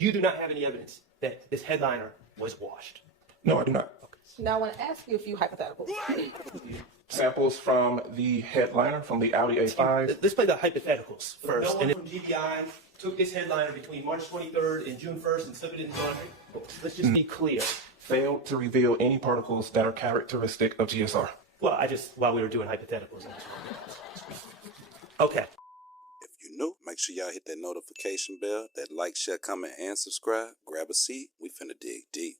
You do not have any evidence that this headliner was washed. No, I do not. Okay. Now I want to ask you a few hypotheticals. Samples from the headliner from the Audi A5. Let's play the hypotheticals first. No one from GBI took this headliner between March 23rd and June 1st and slipped it in the laundry. Let's just be clear. Failed to reveal any particles that are characteristic of GSR. Well, while we were doing hypotheticals. Okay. If you're new, make sure y'all hit that notification bell, that like, share, comment, and subscribe. Grab a seat. We finna dig deep.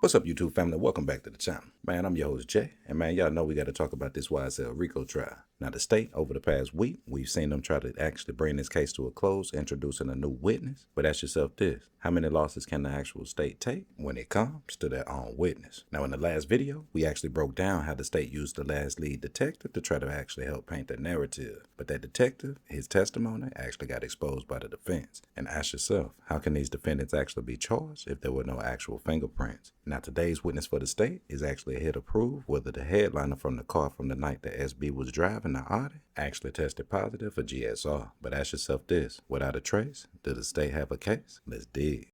What's up, YouTube family? Welcome back to the channel. Man, I'm your host, Jay. And man, y'all know we got to talk about this ysl-rico trial. Now, the state, over the past week, we've seen them try to actually bring this case to a close, introducing a new witness. But ask yourself this: how many losses can the actual state take when it comes to their own witness? Now, in the last video, we actually broke down how the state used the last lead detective to try to actually help paint the narrative. But that detective, his testimony, actually got exposed by the defense. And ask yourself, how can these defendants actually be charged if there were no actual fingerprints? Now, today's witness for the state is actually here to prove whether the headliner from the car from the night that SB was driving the Audi actually tested positive for GSR. But ask yourself this: without a trace, does the state have a case? Let's dig.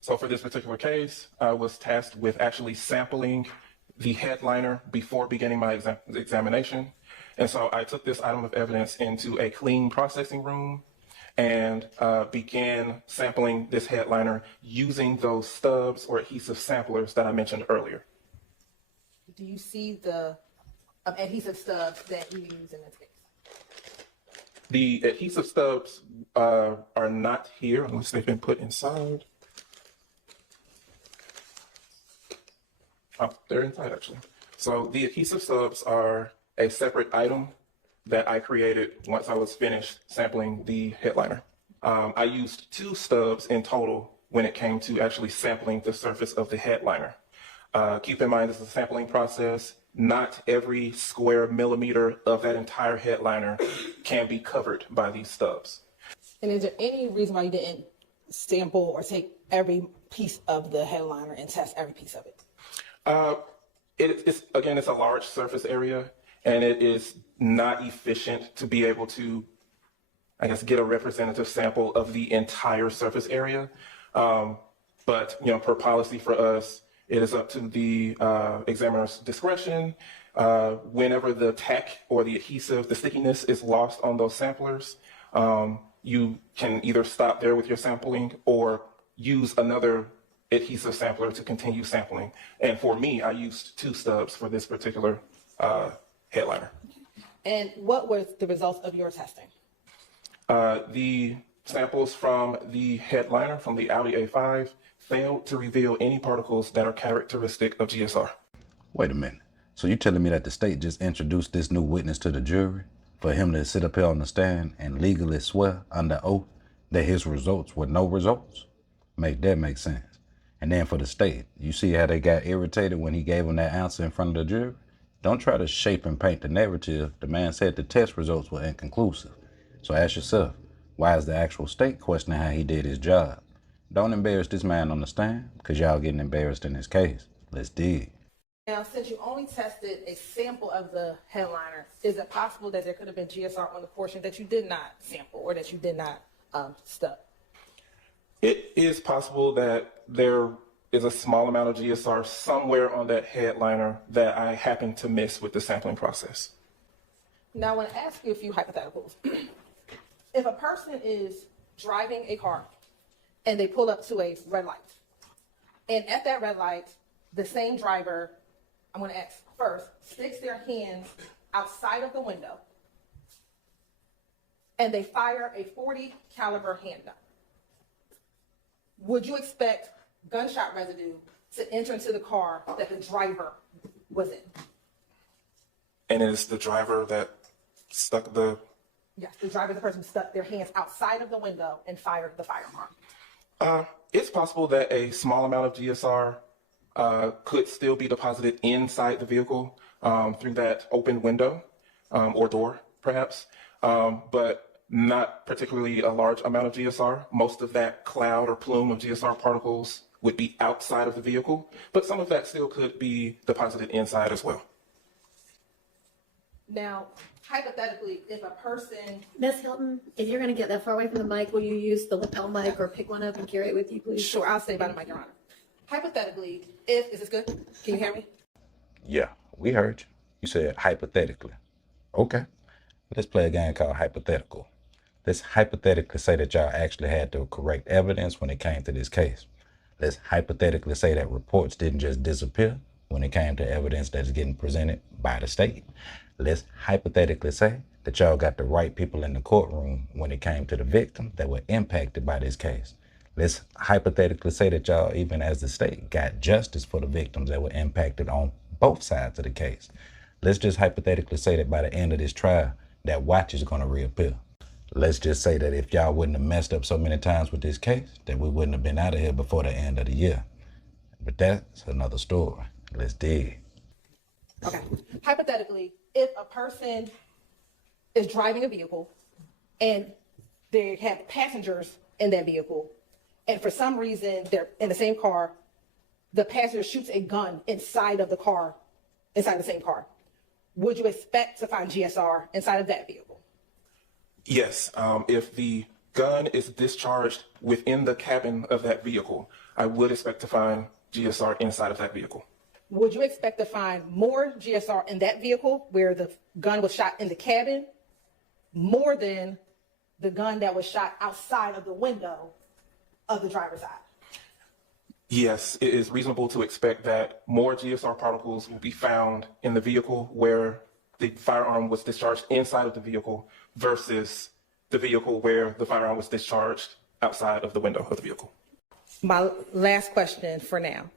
So for this particular case, I was tasked with actually sampling the headliner before beginning my examination. And so I took this item of evidence into a clean processing room and began sampling this headliner using those stubs or adhesive samplers that I mentioned earlier. Do you see the adhesive stubs that you use in this case? The adhesive stubs are not here unless they've been put inside. Oh, they're inside actually. So the adhesive stubs are a separate item that I created once I was finished sampling the headliner. I used 2 stubs in total when it came to actually sampling the surface of the headliner. Keep in mind, this is a sampling process. Not every square millimeter of that entire headliner can be covered by these stubs. And is there any reason why you didn't sample or take every piece of the headliner and test every piece of it? It's a large surface area, and it is not efficient to be able to, I guess, get a representative sample of the entire surface area. But, per policy for us, it is up to the examiner's discretion. Whenever the tack or the adhesive, the stickiness is lost on those samplers, you can either stop there with your sampling or use another adhesive sampler to continue sampling. And for me, I used 2 stubs for this particular headliner. And what was the results of your testing? The samples from the headliner from the Audi A5 failed to reveal any particles that are characteristic of GSR. Wait a minute. So you telling me that the state just introduced this new witness to the jury for him to sit up here on the stand and legally swear under oath that his results were no results? Make that make sense. And then for the state, you see how they got irritated when he gave them that answer in front of the jury? Don't try to shape and paint the narrative. The man said the test results were inconclusive. So ask yourself, why is the actual state questioning how he did his job? Don't embarrass this man on the stand, because y'all getting embarrassed in this case. Let's dig. Now, since you only tested a sample of the headliner, is it possible that there could have been GSR on the portion that you did not sample or that you did not stub? It is possible that there is a small amount of GSR somewhere on that headliner that I happened to miss with the sampling process. Now, I want to ask you a few hypotheticals. If a person is driving a car and they pull up to a red light, and at that red light, the same driver, I'm going to ask first, sticks their hands outside of the window, and they fire a .40 caliber handgun, would you expect gunshot residue to enter into the car that the driver was in? And it's the driver that stuck the... Yes, the driver, the person who stuck their hands outside of the window and fired the firearm. It's possible that a small amount of GSR could still be deposited inside the vehicle through that open window or door, perhaps, but not particularly a large amount of GSR. Most of that cloud or plume of GSR particles would be outside of the vehicle, but some of that still could be deposited inside as well. Now, hypothetically, if a person, Miss Hilton, if you're going to get that far away from the mic, will you use the lapel mic or pick one up and carry it with you, please? sure, I'll stay by the mic, Your Honor. Hypothetically, is this good? Can you hear me? Yeah, we heard you. You said hypothetically. Okay. Let's play a game called hypothetical. Let's hypothetically say that y'all actually had the correct evidence when it came to this case. Let's hypothetically say that reports didn't just disappear when it came to evidence that's getting presented by the state. Let's hypothetically say that y'all got the right people in the courtroom when it came to the victims that were impacted by this case. Let's hypothetically say that y'all, even as the state, got justice for the victims that were impacted on both sides of the case. Let's just hypothetically say that by the end of this trial, that watch is going to reappear. Let's just say that if y'all wouldn't have messed up so many times with this case, that we wouldn't have been out of here before the end of the year. But that's another story. Let's dig. Okay. Hypothetically, if a person is driving a vehicle and they have passengers in that vehicle, and for some reason they're in the same car, the passenger shoots a gun inside of the car, inside the same car, would you expect to find GSR inside of that vehicle? Yes, if the gun is discharged within the cabin of that vehicle, I would expect to find GSR inside of that vehicle. Would you expect to find more GSR in that vehicle where the gun was shot in the cabin, more than the gun that was shot outside of the window of the driver's side? Yes, it is reasonable to expect that more GSR particles will be found in the vehicle where the firearm was discharged inside of the vehicle versus the vehicle where the firearm was discharged outside of the window of the vehicle. My last question for now.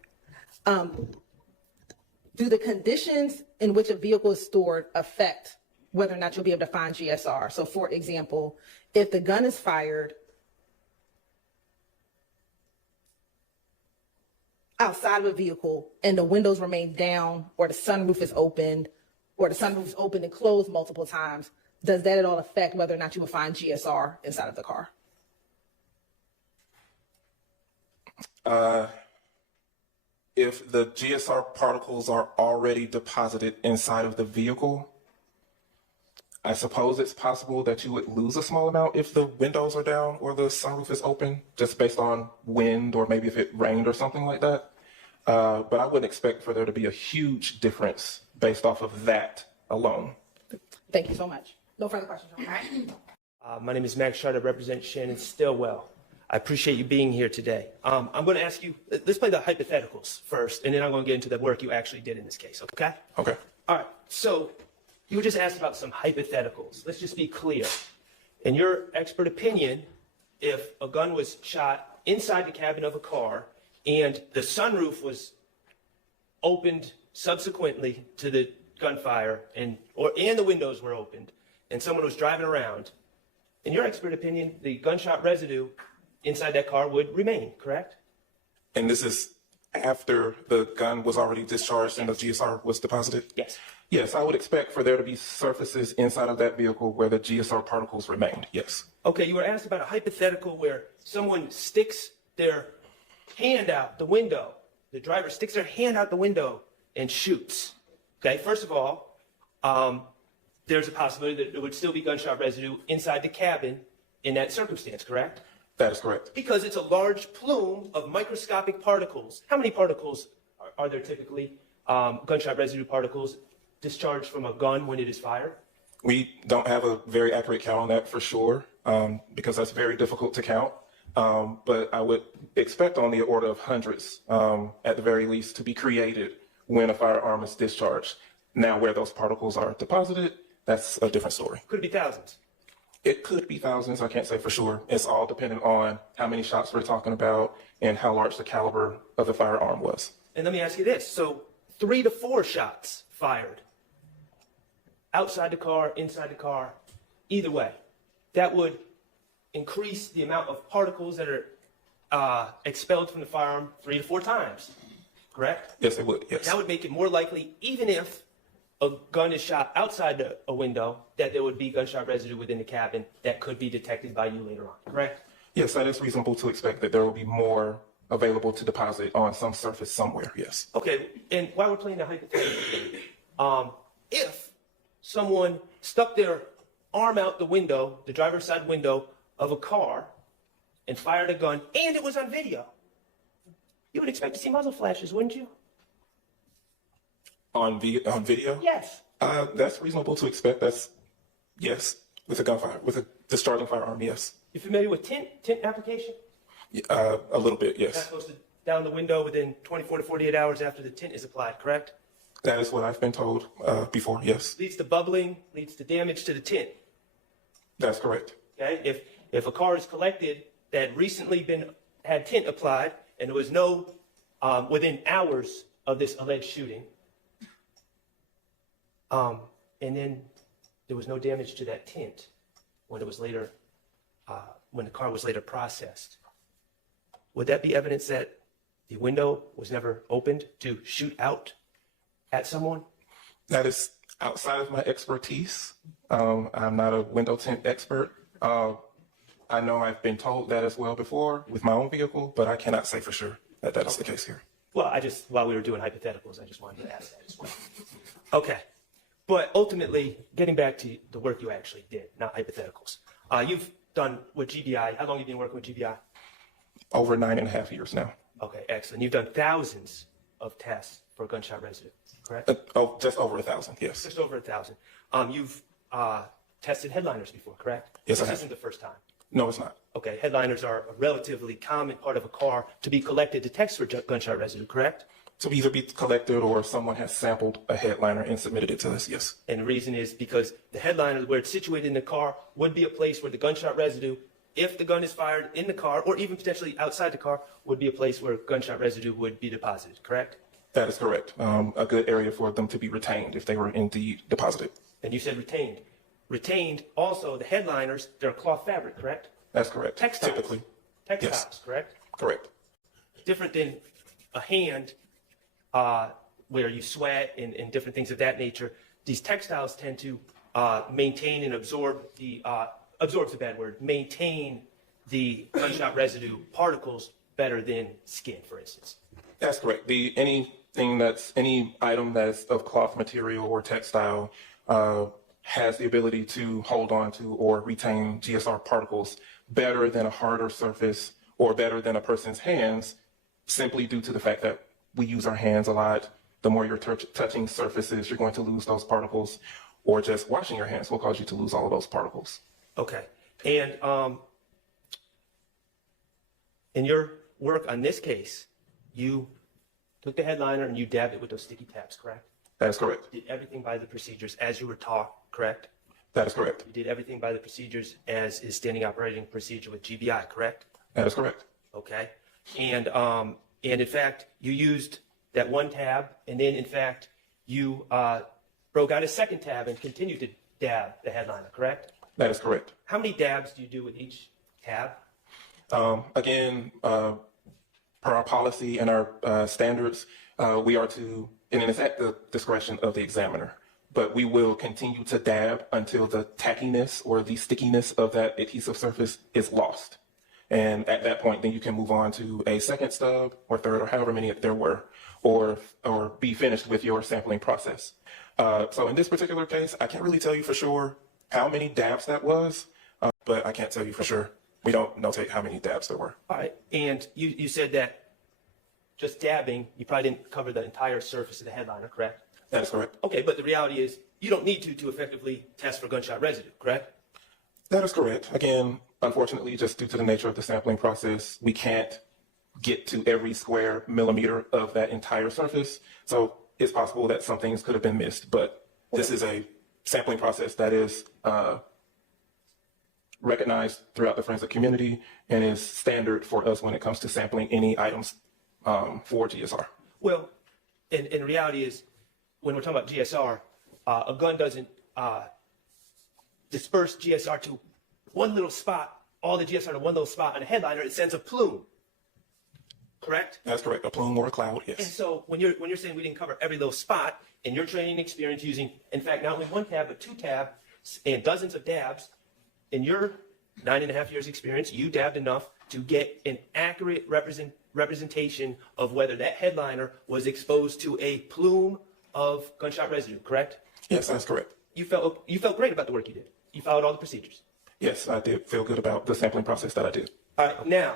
Do the conditions in which a vehicle is stored affect whether or not you'll be able to find GSR? So for example, if the gun is fired outside of a vehicle and the windows remain down, or the sunroof is opened, or the sunroof is opened and closed multiple times, does that at all affect whether or not you will find GSR inside of the car? If the GSR particles are already deposited inside of the vehicle, I suppose it's possible that you would lose a small amount if the windows are down or the sunroof is open, just based on wind or maybe if it rained or something like that. But I wouldn't expect for there to be a huge difference based off of that alone. Thank you so much. No further questions. All right. My name is Max Shard. I represent Shannon Stillwell. I appreciate you being here today. I'm going to ask you, let's play the hypotheticals first, and then I'm going to get into the work you actually did in this case, okay? Okay. All right, so you were just asked about some hypotheticals. Let's just be clear. In your expert opinion, if a gun was shot inside the cabin of a car and the sunroof was opened subsequently to the gunfire and the windows were opened and someone was driving around, in your expert opinion, the gunshot residue inside that car would remain, correct? And this is after the gun was already discharged and the GSR was deposited? Yes. Yes, I would expect for there to be surfaces inside of that vehicle where the GSR particles remained, yes. Okay, you were asked about a hypothetical where someone sticks their hand out the window. The driver sticks their hand out the window and shoots. Okay, first of all, there's a possibility that there would still be gunshot residue inside the cabin in that circumstance, correct? That is correct. Because it's a large plume of microscopic particles. How many particles are there typically, gunshot residue particles, discharged from a gun when it is fired? We don't have a very accurate count on that for sure, because that's very difficult to count. But I would expect on the order of hundreds, at the very least, to be created when a firearm is discharged. Now, where those particles are deposited, that's a different story. Could it be thousands? It could be thousands. I can't say for sure. It's all dependent on how many shots we're talking about and how large the caliber of the firearm was. And let me ask you this. So 3 to 4 shots fired outside the car, inside the car, either way, that would increase the amount of particles that are expelled from the firearm 3 to 4 times, correct? Yes, it would, yes. That would make it more likely, even if a gun is shot outside a window, that there would be gunshot residue within the cabin that could be detected by you later on, correct? Yes, that is reasonable to expect that there will be more available to deposit on some surface somewhere, yes. Okay, and while we're playing the hypothetical, if someone stuck their arm out the window, the driver's side window of a car, and fired a gun, and it was on video, you would expect to see muzzle flashes, wouldn't you? On video? Yes. That's reasonable to expect. Yes, with a gunfire, with a discharging firearm, yes. You familiar with tint application? A little bit, That's yes. supposed to down the window within 24 to 48 hours after the tint is applied, correct? That is what I've been told before, yes. Leads to bubbling, leads to damage to the tint. That's correct. Okay, if a car is collected that recently had tint applied and there was no within hours of this alleged shooting, and then there was no damage to that tint when it was later when the car was later processed, would that be evidence that the window was never opened to shoot out at someone? That is outside of my expertise. I'm not a window tint expert. I know I've been told that as well before with my own vehicle, but I cannot say for sure that that is the case here. Well, while we were doing hypotheticals, I just wanted to ask that as well. Okay. But ultimately, getting back to the work you actually did, not hypotheticals. You've done with GBI, how long have you been working with GBI? Over 9.5 years now. Okay, excellent. You've done thousands of tests for gunshot residue, correct? Just over 1,000, yes. Just over 1,000. You've tested headliners before, correct? Yes, I This have. isn't the first time. No, it's not. Okay, headliners are a relatively common part of a car to be collected to test for gunshot residue, correct? To either be collected or someone has sampled a headliner and submitted it to us, yes. And the reason is because the headliner, where it's situated in the car, would be a place where the gunshot residue, if the gun is fired in the car or even potentially outside the car, would be a place where gunshot residue would be deposited, correct? That is correct. A good area for them to be retained if they were indeed deposited. And you said retained. Retained, also, the headliners, they're cloth fabric, correct? That's correct. Textiles. Typically. Textiles, Yes. correct? Correct. Different than a hand where you sweat and different things of that nature. These textiles tend to maintain and absorb absorb's a bad word, maintain the gunshot residue particles better than skin, for instance. That's correct. Any item that's of cloth material or textile has the ability to hold on to or retain GSR particles better than a harder surface or better than a person's hands, simply due to the fact that we use our hands a lot. The more you're touching surfaces, you're going to lose those particles, or just washing your hands will cause you to lose all of those particles. Okay. And in your work on this case, you took the headliner and you dabbed it with those sticky tabs, correct? That is correct. You did everything by the procedures as you were taught, correct? That is correct. You did everything by the procedures as is standing operating procedure with GBI, correct? That is correct. Okay. And in fact, you used that one tab, and then in fact, you broke out a second tab and continued to dab the headliner, correct? That is correct. How many dabs do you do with each tab? Again, per our policy and our standards, we are to, and it's at the discretion of the examiner, but we will continue to dab until the tackiness or the stickiness of that adhesive surface is lost. And at that point, then you can move on to a second stub or third or however many there were, or be finished with your sampling process. So in this particular case, I can't really tell you for sure how many dabs that was, but I can't tell you for sure. We don't notate how many dabs there were. All right. And you said that just dabbing, you probably didn't cover the entire surface of the headliner, correct? That is correct. Okay, but the reality is you don't need to effectively test for gunshot residue, correct? That is correct. Again, unfortunately, just due to the nature of the sampling process, we can't get to every square millimeter of that entire surface. So it's possible that some things could have been missed, but this is a sampling process that is recognized throughout the forensic community and is standard for us when it comes to sampling any items for GSR. Well, and reality is when we're talking about GSR, a gun doesn't disperse GSR to one little spot, all the GSR to one little spot on a headliner. It sends a plume, correct? That's correct. A plume or a cloud, And yes. so when you're saying we didn't cover every little spot in your training experience using, in fact, not only one tab, but two tabs and dozens of dabs, in your 9.5 years experience, you dabbed enough to get an accurate representation of whether that headliner was exposed to a plume of gunshot residue, correct? Yes, that's correct. you felt great about the work you did. You followed all the procedures. Yes, I did feel good about the sampling process that I did. All right, now,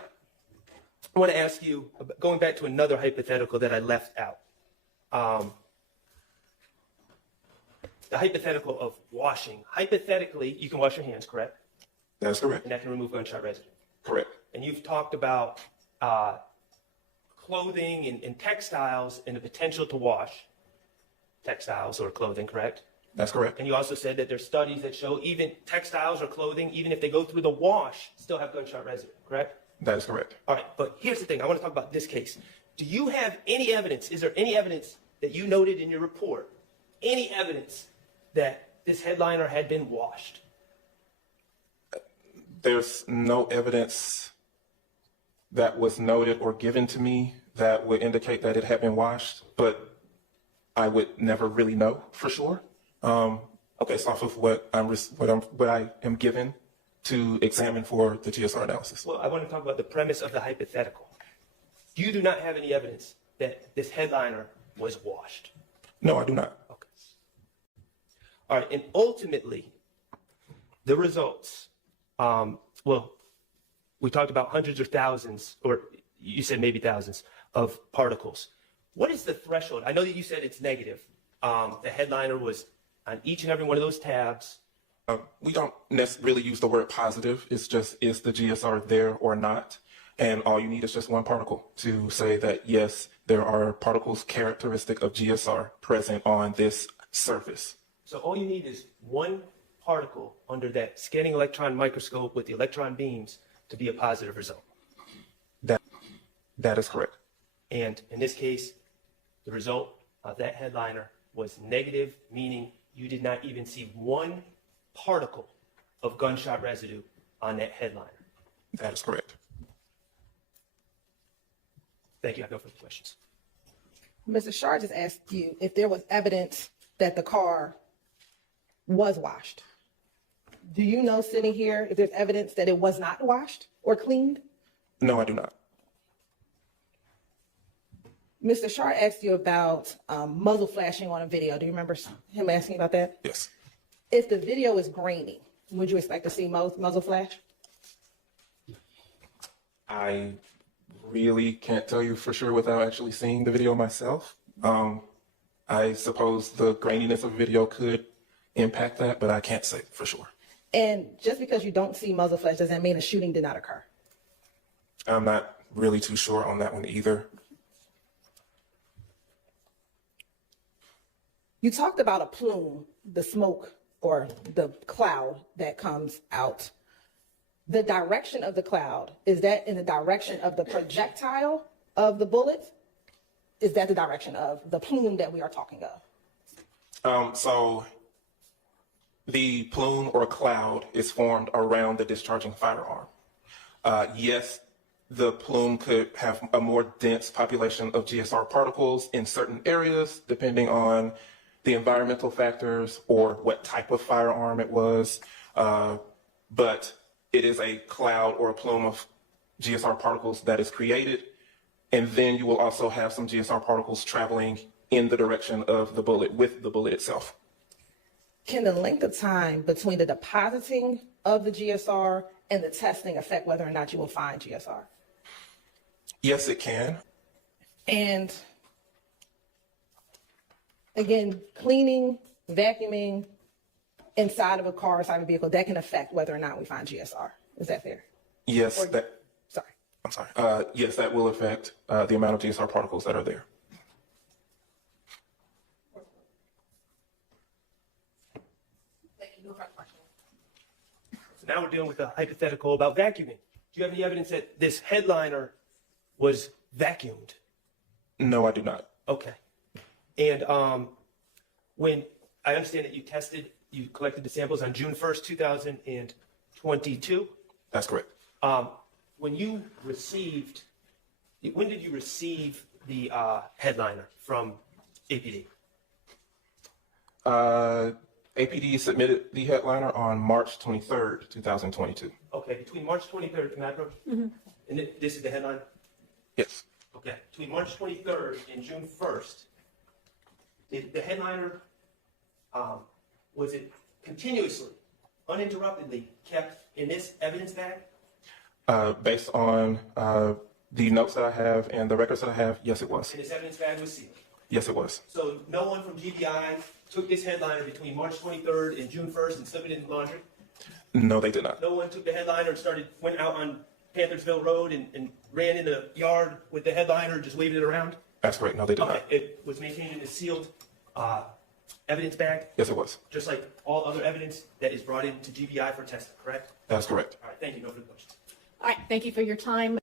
I want to ask you, going back to another hypothetical that I left out. The hypothetical of washing. Hypothetically, you can wash your hands, correct? That's correct. And that can remove gunshot residue. Correct. And you've talked about clothing and textiles and the potential to wash textiles or clothing, correct? That's correct. And you also said that there's studies that show even textiles or clothing, even if they go through the wash, still have gunshot residue, correct? That is correct. All right, but here's the thing. I want to talk about this case. Do you have any evidence? Is there any evidence that you noted in your report, any evidence that this headliner had been washed? There's no evidence that was noted or given to me that would indicate that it had been washed, but I would never really know for sure. Based off of what I am given to examine for the GSR analysis. Well, I want to talk about the premise of the hypothetical. You do not have any evidence that this headliner was washed. No, I do not. Okay. All right, and ultimately, the results, we talked about hundreds or thousands, or you said maybe thousands of particles. What is the threshold? I know that you said it's negative. The headliner was on each and every one of those tabs. We don't necessarily use the word positive. It's just, is the GSR there or not? And all you need is just one particle to say that, yes, there are particles characteristic of GSR present on this surface. So all you need is one particle under that scanning electron microscope with the electron beams to be a positive result. That is correct. And in this case, the result of that headliner was negative, meaning you did not even see one particle of gunshot residue on that headliner. That is correct. Thank you. I have no further questions. Mr. Shar just asked you if there was evidence that the car was washed. Do you know, sitting here, if there's evidence that it was not washed or cleaned? No, I do not. Mr. Shar asked you about muzzle flashing on a video. Do you remember him asking about that? Yes. If the video is grainy, would you expect to see muzzle flash? I really can't tell you for sure without actually seeing the video myself. I suppose the graininess of video could impact that, but I can't say for sure. And just because you don't see muzzle flash, does that mean a shooting did not occur? I'm not really too sure on that one either. You talked about a plume, the smoke or the cloud that comes out. The direction of the cloud, is that in the direction of the projectile of the bullet? Is that the direction of the plume that we are talking of? So the plume or cloud is formed around the discharging firearm. Yes, the plume could have a more dense population of GSR particles in certain areas, depending on the environmental factors or what type of firearm it was. But it is a cloud or a plume of GSR particles that is created. And then you will also have some GSR particles traveling in the direction of the bullet with the bullet itself. Can the length of time between the depositing of the GSR and the testing affect whether or not you will find GSR? Yes, it can. And again, cleaning, vacuuming inside of a car, inside of a vehicle, that can affect whether or not we find GSR. Is that fair? Yes, Sorry. I'm sorry. Yes, that will affect the amount of GSR particles that are there. Thank you. No further questions. So now we're dealing with a hypothetical about vacuuming. Do you have any evidence that this headliner was vacuumed? No, I do not. Okay. And when I understand that you collected the samples on June 1st, 2022. That's correct. When did you receive the headliner from APD? APD submitted the headliner on March 23rd, 2022. Okay, between March 23rd, can I approach? Mm-hmm. And this is the headline? Yes. Okay, between March 23rd and June 1st, did the headliner was it continuously, uninterruptedly kept in this evidence bag? Based on the notes that I have and the records that I have, yes, it was. And this evidence bag was sealed? Yes, it was. So no one from GBI took this headliner between March 23rd and June 1st and slipped it in the laundry? No, they did not. No one took the headliner and went out on Panthersville Road and ran in the yard with the headliner, just waving it around? That's correct. No, they did Okay, not. it was maintained in a sealed evidence bag, Yes, it was. just like all other evidence that is brought into GBI for testing, correct? That's correct. All right, thank you. No further questions. All right, thank you for your time.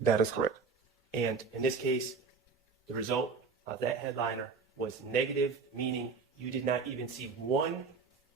That is correct. And in this case, the result of that headliner was negative, meaning you did not even see one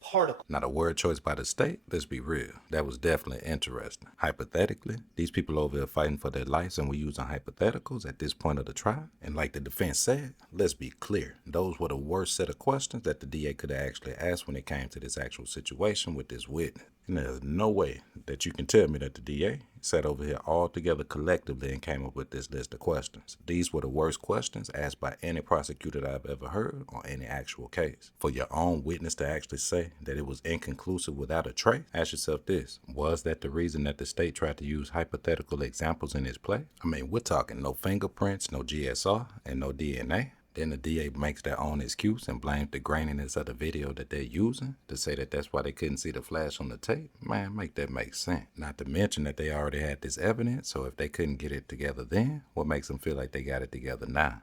particle. Not a word choice by the state. Let's be real. That was definitely interesting. Hypothetically, these people over here fighting for their lives and we're using hypotheticals at this point of the trial. And like the defense said, let's be clear. Those were the worst set of questions that the DA could have actually asked when it came to this actual situation with this witness. And there's no way that you can tell me that the DA sat over here all together collectively and came up with this list of questions. These were the worst questions asked by any prosecutor that I've ever heard on any actual case. For your own witness to actually say that it was inconclusive without a trace, ask yourself this: was that the reason that the state tried to use hypothetical examples in its play? I mean, we're talking no fingerprints, no GSR, and no DNA. Then the DA makes their own excuse and blames the graininess of the video that they're using to say that that's why they couldn't see the flash on the tape. Man, make that make sense. Not to mention that they already had this evidence, so if they couldn't get it together then, what makes them feel like they got it together now?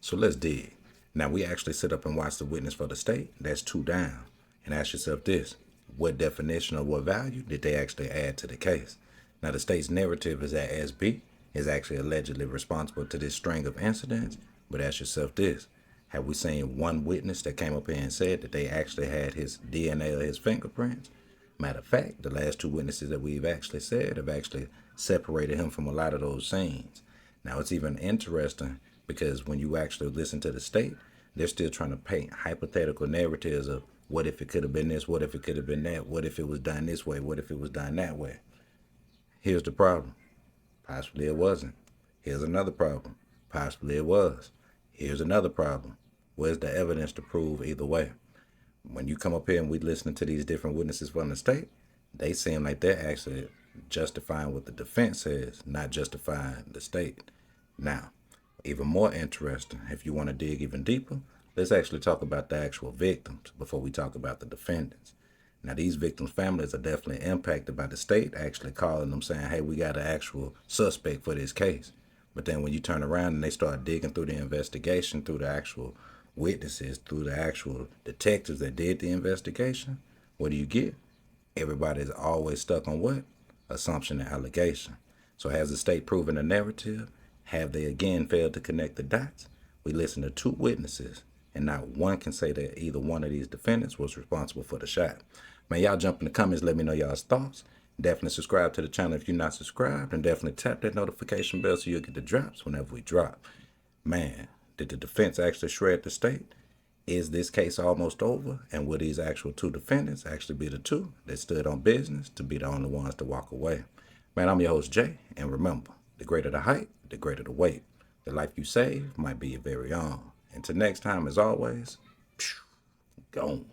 So let's dig. Now we actually sit up and watch the witness for the state. That's 2 down. And ask yourself this: what definition or what value did they actually add to the case? Now the state's narrative is that SB is actually allegedly responsible to this string of incidents, but ask yourself this: have we seen one witness that came up here and said that they actually had his DNA or his fingerprints? Matter of fact, the last 2 witnesses that we've actually said have actually separated him from a lot of those scenes. Now it's even interesting because when you actually listen to the state, they're still trying to paint hypothetical narratives of what if it could have been this, what if it could have been that, what if it was done this way, what if it was done that way. Here's the problem: possibly it wasn't. Here's another problem: possibly it was. Here's another problem: where's the evidence to prove either way? When you come up here and we listening to these different witnesses from the state, they seem like they're actually justifying what the defense says, not justifying the state. Now, even more interesting, if you want to dig even deeper, let's actually talk about the actual victims before we talk about the defendants. Now, these victims' families are definitely impacted by the state actually calling them saying, hey, we got an actual suspect for this case. But then when you turn around and they start digging through the investigation, through the actual witnesses, through the actual detectives that did the investigation, what do you get? Everybody's always stuck on what? Assumption and allegation. So has the state proven a narrative? Have they again failed to connect the dots? We listen to 2 witnesses, and not one can say that either one of these defendants was responsible for the shot. Man, y'all jump in the comments, let me know y'all's thoughts. Definitely subscribe to the channel if you're not subscribed, and definitely tap that notification bell so you'll get the drops whenever we drop. Man, did the defense actually shred the state? Is this case almost over? And will these actual 2 defendants actually be the 2 that stood on business to be the only ones to walk away? Man, I'm your host, Jay, and remember, the greater the height, the greater the weight. The life you save might be your very own. Until next time, as always, gone.